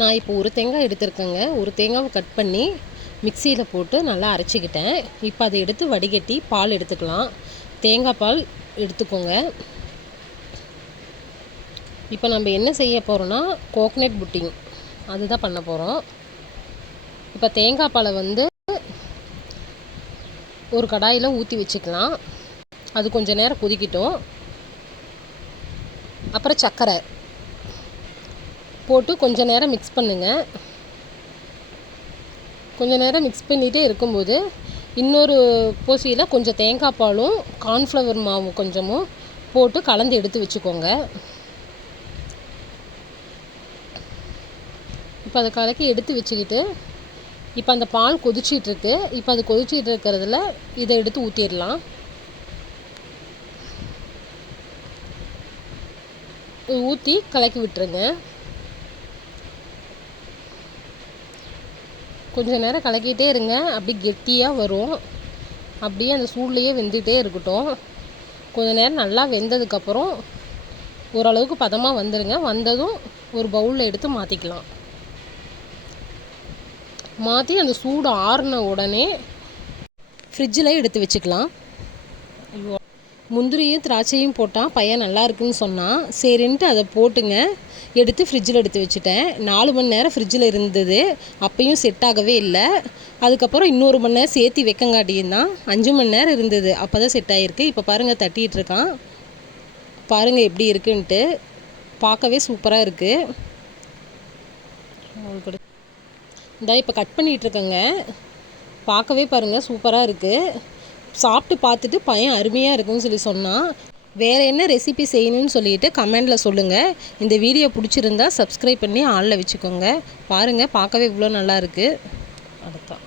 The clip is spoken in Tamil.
நான் இப்போ ஒரு தேங்காய் எடுத்துருக்கேங்க. ஒரு தேங்காவை கட் பண்ணி மிக்சியில் போட்டு நல்லா அரைச்சிக்கிட்டேன். இப்போ அதை எடுத்து வடிகட்டி பால் எடுத்துக்கலாம். தேங்காய் பால் எடுத்துக்கோங்க. இப்போ நம்ம என்ன செய்ய போகிறோன்னா கோகனட் புட்டிங் அதுதான் பண்ண போகிறோம். இப்போ தேங்காய் பாலை ஒரு கடாயில் ஊற்றி வச்சுக்கலாம். அது கொஞ்சம் நேரம் கொதிக்கிட்டோம். அப்புறம் சர்க்கரை போட்டு கொஞ்சம் நேரம் மிக்ஸ் பண்ணுங்கள். கொஞ்சம் நேரம் மிக்ஸ் பண்ணிகிட்டே இருக்கும்போது இன்னொரு போசியில் கொஞ்சம் தேங்காய் பாலும் கார்ன்ஃப்ளவர் மாவு கொஞ்சமும் போட்டு கலந்து எடுத்து வச்சுக்கோங்க. இப்போ அதை கலக்கி எடுத்து வச்சுக்கிட்டு இப்போ அந்த பால் கொதிச்சிட்ருக்கு. இப்போ அது கொதிச்சிட்டு இருக்கிறதுல இதை எடுத்து ஊற்றிடலாம். ஊற்றி கலக்கி விட்டுருங்க. கொஞ்சம் நேரம் கலக்கிட்டே இருங்க. அப்படி கெட்டியாக வரும். அப்படியே அந்த சூட்லேயே வெந்துகிட்டே இருக்கட்டும். கொஞ்சம் நேரம் நல்லா வெந்ததுக்கப்புறம் ஓரளவுக்கு பதமாக வந்துடுங்க. வந்ததும் ஒரு பவுலில் எடுத்து மாற்றிக்கலாம். மாற்றி அந்த சூடு ஆறின உடனே ஃப்ரிட்ஜில் எடுத்து வச்சுக்கலாம். முந்திரியும் திராட்சையும் போட்டால் பையன் நல்லா இருக்குன்னு சொன்னான். சரின்ட்டு அதை போட்டுங்க எடுத்து ஃப்ரிட்ஜில் எடுத்து வச்சுட்டேன். 4 மணி நேரம் ஃப்ரிட்ஜில் இருந்தது. அப்பையும் செட் ஆகவே இல்லை. அதுக்கப்புறம் இன்னொரு மணி நேரம் சேர்த்து வைக்கங்காட்டியும் தான் 5 மணி நேரம் இருந்தது. அப்போ தான் செட் ஆகிருக்கு. இப்போ பாருங்கள் தட்டிகிட்டு இருக்கான். பாருங்கள் எப்படி இருக்குன்ட்டு. பார்க்கவே சூப்பராக இருக்குது. இந்த இப்போ கட் பண்ணிகிட்ருக்கேங்க. பார்க்கவே பாருங்கள் சூப்பராக இருக்குது. சாப்பிட்டு பார்த்துட்டு பையன் அருமையாக இருக்குன்னு சொல்லி சொன்னான். வேறு என்ன ரெசிபி செய்யணும்னு சொல்லிட்டு கமெண்டில் சொல்லுங்கள். இந்த வீடியோ பிடிச்சிருந்தா சப்ஸ்கிரைப் பண்ணி ஆளில் வச்சுக்கோங்க. பாருங்கள் பார்க்கவே இவ்வளோ நல்லா இருக்குது. அடுத்தான்